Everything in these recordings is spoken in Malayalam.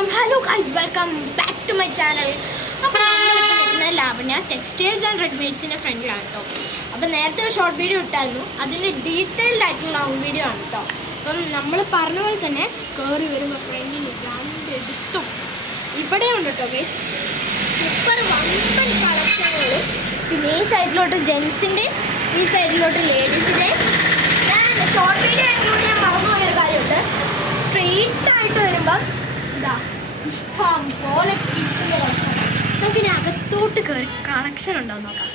അപ്പം hello guys, welcome back to my channel. അപ്പോൾ നമ്മളിപ്പോൾ നിൽക്കുന്നത് ലാവണ്യാസ് ടെക്സ്റ്റൈൽസ് ആൻഡ് റെഡിമെയ്ഡ്സിൻ്റെ ഫ്രണ്ടിലാണ് കേട്ടോ. അപ്പോൾ നേരത്തെ ഒരു ഷോർട്ട് വീഡിയോ ഇട്ടായിരുന്നു, അതിൻ്റെ ഡീറ്റെയിൽഡ് ആയിട്ടുള്ള ലോങ് വീഡിയോ ആണ് കേട്ടോ. അപ്പം നമ്മൾ പറഞ്ഞ പോലെ തന്നെ കയറി വരുമ്പോൾ ഫ്രണ്ടിൽ എടുത്തും ഇവിടെയും ഉണ്ട് കേട്ടോ ഗൈസ്, സൂപ്പർ വമ്പൻ കളക്ഷനുകളും. പിന്നെ ഈ സൈഡിലോട്ട് ജെൻസിൻ്റെ, ഈ സൈഡിലോട്ട് ലേഡീസിൻ്റെ. ഞാൻ ഷോർട്ട് വീഡിയോ ആയതുകൊണ്ട് ഞാൻ മറന്നുപോയൊരു കാര്യമുണ്ട്. സ്ട്രെയിറ്റ് ആയിട്ട് വരുമ്പം ഇതാ ഇഷ്ടം പോലെ കിട്ടുന്ന കളക്ഷൻ. നമുക്കിനി അകത്തോട്ട് കയറി കളക്ഷൻ ഉണ്ടോ നോക്കാം.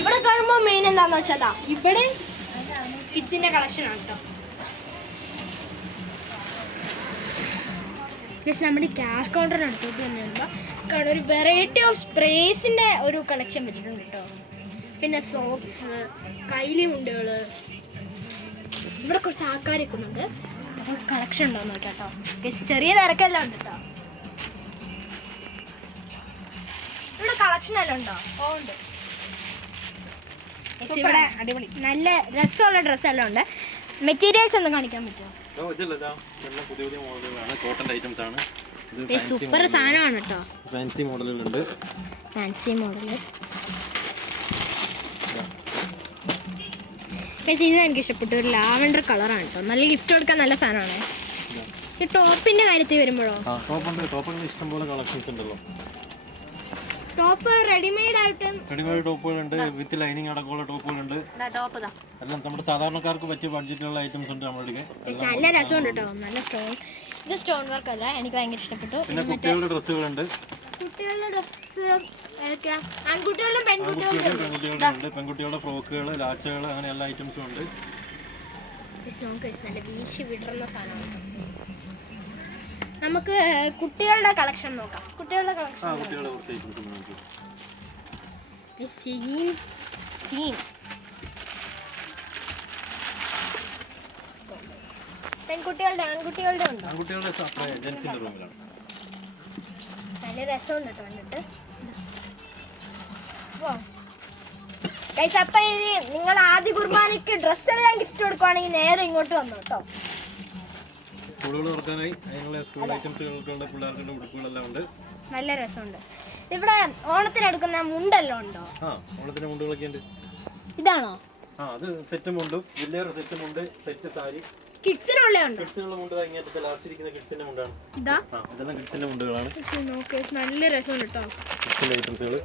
ഇവിടെ കയറുമ്പോൾ മെയിൻ എന്താണെന്ന് വെച്ചാൽ ഇവിടെ കിഡ്സിൻ്റെ കളക്ഷനാണ് കേട്ടോ. നമ്മുടെ ക്യാഷ് കൗണ്ടറിന് അടുത്തോട്ട് തന്നെ വരുമ്പോൾ ഒരു വെറൈറ്റി ഓഫ് സ്പ്രേസിൻ്റെ ഒരു കളക്ഷൻ വെച്ചിട്ടുണ്ട് കേട്ടോ. പിന്നെ സോക്സ്, കൈലിമുണ്ടുകൾ, ഇവിടെ കുറച്ച് ആൾക്കാർ നിൽക്കുന്നുണ്ട്. അപ്പോൾ കളക്ഷൻ ഉണ്ടോ നോക്കാം കേട്ടോ. ചെറിയ തിരക്കെല്ലാം ഉണ്ട് കേട്ടോ. ഇവിടെ കളക്ഷൻ എല്ലാം ഉണ്ടോ? ഓ ഉണ്ട്. ഇവിടെ അടിപൊളി നല്ല രസമുള്ള ഡ്രസ്സെല്ലാം ഉണ്ട്. മെറ്റീരിയൽസ് ഒന്ന് കാണിക്കാൻ പറ്റുമോ? സൂപ്പർ സാധനമാണ് കേട്ടോ. ഫാൻസി മോഡലുകളുണ്ട്. ഫാൻസി മോഡൽ ഇത് എനിക്ക് ഇഷ്ടപ്പെട്ടു. ഒരു ലാവൻഡർ കളറാണ് കേട്ടോ. നല്ല ഗിഫ്റ്റ് കൊടുക്കാൻ നല്ല സാധനമാണ്. ഈ ടോപ്പിന്റെ കാര്യത്തിൽ വരുമ്പോഴോ ടോപ്പ് റെഡിമെയ്ഡ് ആയിട്ട് ടോപ്പുകളുണ്ട്, വിത്ത് ലൈനിങ് അടക്കമുള്ള ടോപ്പുകളുണ്ട്. എല്ലാം നമ്മുടെ സാധാരണക്കാർക്ക് പറ്റിയ ബഡ്ജറ്റുള്ള ഐറ്റംസ് ഉണ്ട് നമ്മളുടെ. നല്ല രസമുണ്ട് കേട്ടോ. നല്ല സ്റ്റോൺ, ഇത് സ്റ്റോൺ വർക്ക് അല്ല, എനിക്ക് ഭയങ്കര ഇഷ്ടപ്പെട്ടു. പിന്നെ കുട്ടികളുടെ ഡ്രസ്സുകളുണ്ട്. കുട്ടികളുടെ ഡ്രസ്സ് ആൺകുട്ടികളും പെൺകുട്ടികളുടെ പെൺകുട്ടികളുടെ ഫ്രോക്കുകൾ, ലാച്ചകൾ, അങ്ങനെ എല്ലാ ഐറ്റംസും ഉണ്ട്. നല്ല വീശി വിടർന്ന സാധനമാണ്. നമുക്ക് കുട്ടികളുടെ കളക്ഷൻ നോക്കാം. കുട്ടികളുടെ കളക്ഷൻ പെൺകുട്ടികളുടെ ആൺകുട്ടികളുടെ ഉണ്ടോ? നല്ല രസമുണ്ട് കേട്ടോ കണ്ടിട്ട്. അപ്പൊ ഇനി നിങ്ങൾ ആദ്യ കുർബാനയ്ക്ക് ഡ്രസ്സെല്ലാം ഗിഫ്റ്റ് കൊടുക്കുവാണെങ്കിൽ നേരെ ഇങ്ങോട്ട് വന്നു കേട്ടോ. സ്കൂളുകൾ തുറക്കാനായി അതിനുള്ള സ്കൂൾ ഐറ്റംസുകളുടെ പിള്ളേർക്കുള്ള ഉടുപ്പുകളെല്ലാം ഉണ്ട്. നല്ല രസമുണ്ട്. ഇവിടെ ഓണത്തിനെടുക്കുന്ന മുണ്ടെല്ലാം ഉണ്ടോ? ഓണത്തിന്റെ മുണ്ടുകളൊക്കെ ഉണ്ട്. ഇതാണോ? അത് സെറ്റ് മുണ്ടും വലിയൊരു സെറ്റ് മുണ്ട്, സെറ്റ് സാരി. കിഡ്സിനുള്ള ഉണ്ട്. കിഡ്സിനുള്ള മുണ്ട് ഇങ്ങനത്തെ ലാസ്റ്റ് ഇരിക്കുന്ന കിഡ്സിന്റെ മുണ്ടാണ്. ഇതാ ഇതെല്ലാം കിഡ്സിന്റെ മുണ്ടുകളാണ്. നല്ല രസമുണ്ട് കേട്ടോ. കിഡ്സിന്റെ ഐറ്റംസുകൾ.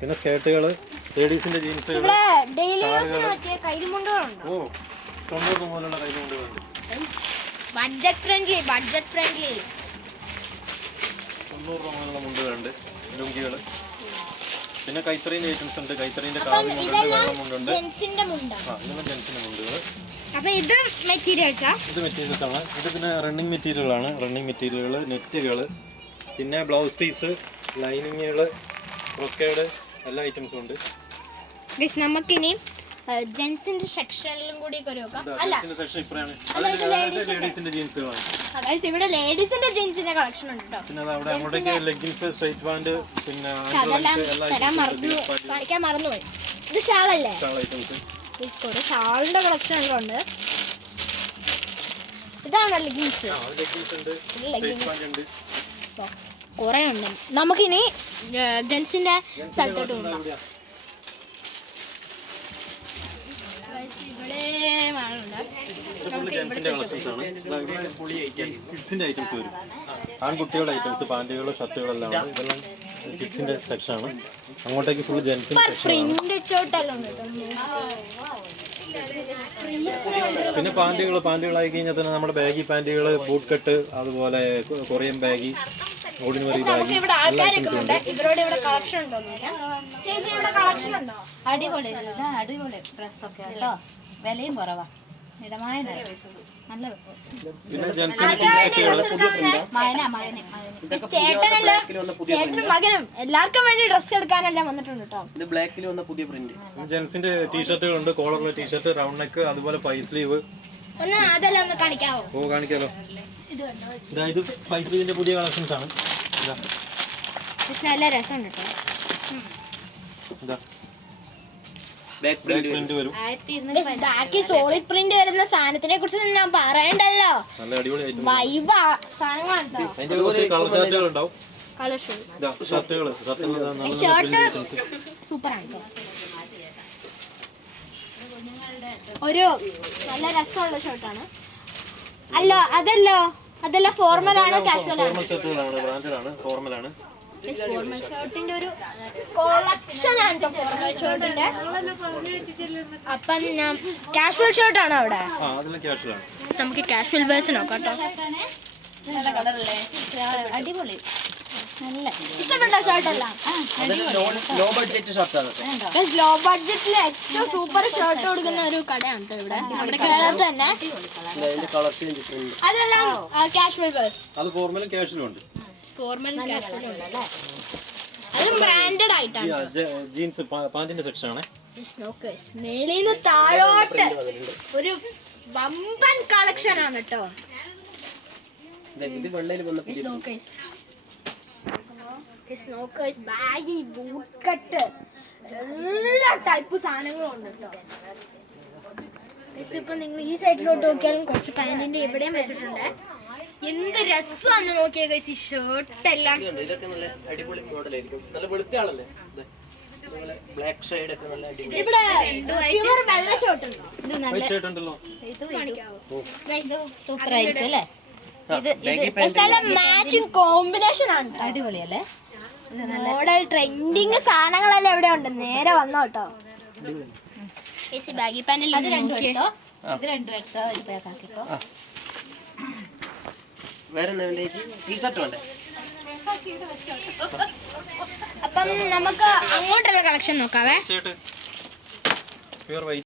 പിന്നെ സ്കേർട്ടുകൾ, ലേഡീസിന്റെ ജീൻസുകൾ, ഡെയിലി യൂസിന് പറ്റിയ കൈമുണ്ടുകളുണ്ട്. 90 മുതലുള്ള കൈമുണ്ടുകളുണ്ട്. ബഡ്ജറ്റ് ഫ്രണ്ട്ലി 90 രൂപ മുതലുള്ള മുണ്ടുകളുണ്ട്, ലുങ്കികൾ. പിന്നെ കൈത്തറീന്റെ ഐറ്റംസ് ഉണ്ട്. കൈത്തറീന്റെ കാവി മുണ്ടുണ്ട്, വെള്ളം മുണ്ടുണ്ട്. ഇതെല്ലാം ജെൻസിന്റെ മുണ്ടുകൾ. ഇത് മെറ്റീരിയൽസ് ആണ്. ഇത് പിന്നെ റണ്ണിങ് മെറ്റീരിയലാണ്. റണ്ണിങ് മെറ്റീരിയൽ, നെറ്റുകൾ, പിന്നെ ബ്ലൗസ് പീസ്, ലൈനിങ്ങുകൾ, ബ്രൊക്കേഡ്, എല്ലാ ഐറ്റംസും ഉണ്ട്. നമുക്കിനി ജെൻസിന്റെ സെക്ഷനിലും കൂടി നോക്കാം. ഇവിടെ ലേഡീസിന്റെ ജീൻസിന്റെ കളക്ഷൻ ഉണ്ട് കേട്ടോ. കാണിക്കാൻ മറന്നുപോയി. ഇത് ഷാളല്ലേ? കുറെ ഷാളിന്റെ കളക്ഷൻ എല്ലാം ഉണ്ട്. ഇതാണ് ലെഗിൻസ്. കുറെ ഉണ്ട്. നമുക്കിനി ജെൻസിന്റെ സ്ഥലത്തോട്ട് പോകാം. ആൺകുട്ടികളുടെ ഐറ്റംസ്, പാന്റുകള്, ഷർട്ടുകളെല്ലാം ഉണ്ട്. ഇതെല്ലാം കിഡ്സിന്റെ സെക്ഷനാണ്. അങ്ങോട്ടേക്ക് ഫുൾ ജെൻസിന്റെ സെക്ഷനാണ്. പിന്നെ പാന്റുകളായി കഴിഞ്ഞാൽ തന്നെ നമ്മുടെ ബാഗി പാന്റുകൾ, ബൂട്ട് കട്ട്, അതുപോലെ കൊറിയൻ ബാഗി, ഓർഡിനറി ബാഗി, അടിപൊളി അടിപൊളി ഡ്രസ്സൊക്കെ കേട്ടോ. വിലയും കുറവാ, മിതമായ നല്ല. ചേട്ടനും മകനും എല്ലാവർക്കും വേണ്ടി ഡ്രസ് എടുക്കാനെല്ലാം വന്നിട്ടുണ്ട് കേട്ടോ. ഇത് ബ്ലാക്കിൽ വന്ന പുതിയ പ്രിന്റ്. ജെൻസിന്റെ ടീഷർട്ടുകളുണ്ട്, കോളറുള്ള ടീഷർട്ട്, റൗണ്ട് നെക്ക്, അതുപോലെ പൈ സ്ലീവ്. അതെല്ലാം ഒന്ന് കാണിക്കാവോ? ഓ കാണിക്കാലോ. ഇത് പൈ സ്ലീവിന്റെ പുതിയ കളക്ഷൻസ് ആണ്. നല്ല രസമുണ്ട് കേട്ടോ. ബാക്ക് പ്രിന്റ് വരും. ബാക്കി സോളിഡ് പ്രിന്റ് വരുന്ന സാധനത്തിനെ കുറിച്ച് ഞാൻ പറയണ്ടല്ലോ. നല്ല അടിപൊളി ഐറ്റം. വൈബ സാധനങ്ങളാണ് കേട്ടോ. അതിന്റെ കുറച്ച് കളർ ചാർട്ടുകൾ ഉണ്ടാവും. കളർ ഷർട്ടുകൾ ഷർട്ട് സൂപ്പർ ആണ് കേട്ടോ. ഒരു നല്ല രസമുള്ള ഷർട്ടാണ്. അതല്ല ഫോർമൽ ആണ് കാഷ്വൽ ആണ്. ഫോർമൽ ഷർട്ടുകളാണ്, ബ്രാൻഡഡ് ആണ്, ഫോർമൽ ആണ്. ഫോർമൽ ഷർട്ടിന്റെ ഒരു കളക്ഷൻ ആണ് കേട്ടോ ഫോർമൽ ഷർട്ടിന്റെ. അപ്പം ഞാൻ കാഷ്വൽ ഷർട്ടാണ് അവിടെ. അതെല്ലാം ക്യാഷ്വൽ ആണ്. നമുക്ക് കാഷ്വൽ വേഴ്സ് നോക്കാം കേട്ടോ. അടിപൊളി നല്ല ഇഷ്ടപ്പെട്ട ഷർട്ടല്ല. ലോ ബഡ്ജറ്റ് ഷർട്ടാണ്. ലോ ബഡ്ജറ്റിൽ ഏറ്റവും സൂപ്പർ ഷർട്ട് കൊടുക്കുന്ന ഒരു കടയാണ് കേട്ടോ ഇവിടെ നമ്മുടെ കേരളത്തിൽ തന്നെ. കളർ ചേഞ്ച് പ്രിന്റ് അതെല്ലാം കാഷ്വൽ വേഴ്സ്. അത് ഫോർമലും ക്യാഷ്വലും ഉണ്ട്. ഫോർമലും കാഷ്വലും ഉണ്ടല്ലേ. അതും ബ്രാൻഡഡ് ആയിട്ടാണ്. ജീൻസ് പാന്റിന്റെ സെക്ഷൻ ആണ്. മേളിന്ന് താഴോട്ട് ഒരു വമ്പൻ കളക്ഷൻ ആണ് കേട്ടോ. ഇത് വെള്ളയിൽ വന്നപ്പോൾ ബാഗി ബൂട്ട് കട്ട് എല്ലാ ടൈപ്പ് സാധനങ്ങളും ഉണ്ട് കേട്ടോ. ഇപ്പൊ നിങ്ങൾ ഈ സൈഡിലോട്ട് നോക്കിയാലും കുറച്ച് പാന്റിന്റെ എവിടെയും വെച്ചിട്ടുണ്ട്. എന്ത് രസമാണെന്ന് നോക്കിയ ഈ ഷർട്ട് എല്ലാം. ഇതൊക്കെ നല്ല അടിപൊളി മോഡലായിരിക്കും. നല്ല വെളുത്തയാളല്ലേ ബ്ലാക്ക് ഷെയ്ഡ് ഒക്കെ നല്ല അടിപൊളി. ഇവിടെ പ്യുവർ വെള്ള ഷർട്ട് ഉണ്ടോ? വൈറ്റ് ഷർട്ട് ഉണ്ടല്ലോ. സൂപ്പർ ആയിരിക്കും അല്ലേ? മാച്ചിങ് കോമ്പിനേഷൻ ആണ്. അടിപൊളിയല്ലേ? മോഡൽ ട്രെൻഡിങ് സാധനങ്ങളെല്ലാം ഇവിടെ ഉണ്ട്. നേരെ വന്നോ കേട്ടോ. ബാഗി പാനിൽ അത് രണ്ടും എടുത്തോ, ഇത് രണ്ടും എടുത്തോ, ഇത് പാക്ക് ആക്കിക്കോ. വേറെ ടീഷർട്ട് വേണ്ടേ? അപ്പം നമുക്ക് അങ്ങോട്ടുള്ള കളക്ഷൻ നോക്കാവേ. Shirt pure white.